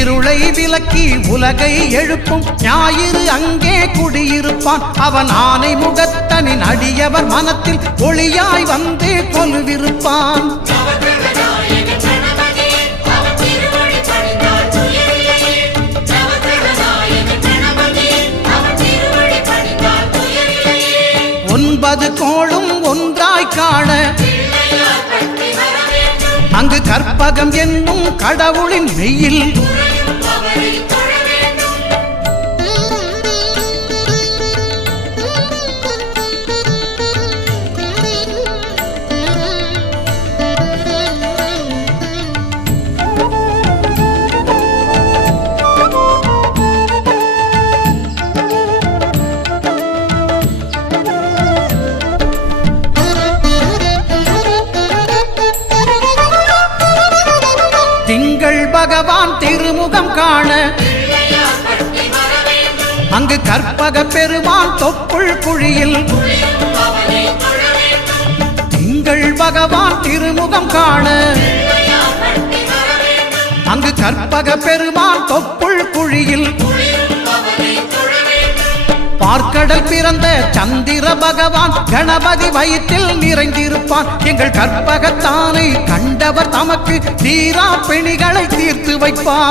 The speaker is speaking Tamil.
இருளை விலக்கி உலகை எழுப்பும் ஞாயிறு அங்கே குடியிருப்பான். அவன் ஆனை முகத்தனின் அடியவர் மனத்தில் ஒளியாய் வந்து கொலுவிருப்பான். ஒன்பது கோளும் ஒன்றாய் காண அங்கு கற்பகம் என்னும் கடவுளின் மெய்யில் திங்கள் பகவான் திருமுகம் காண அங்கு கற்பக பெருமான் தொப்புள் குழியில் திங்கள் பகவான் திருமுகம் காண அங்கு கற்பக பெருமான் தொப்புள் குழியில் பார்க்கடல் பிறந்த சந்திர பகவான் கணபதி வயிற்றில் நிறைந்திருப்பான். எங்கள் கற்பகத்தானை கண்டவர் தமக்கு தீரா பிணிகளை தீர்த்து வைப்பான்.